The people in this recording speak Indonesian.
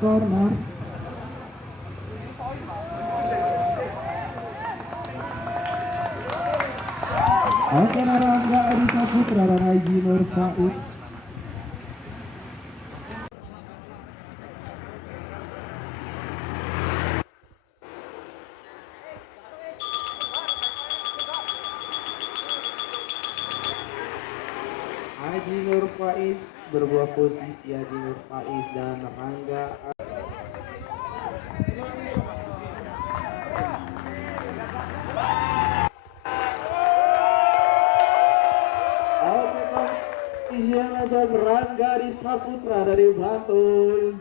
corner. Oke, Rangga Arisa Putra dan Aiji Nur Faiz. Aiji Nur Faiz berbuah posisi Aiji Nur Faiz dan Rangga. Oke, isian ada Rangga Arisa Putra dari Bantul.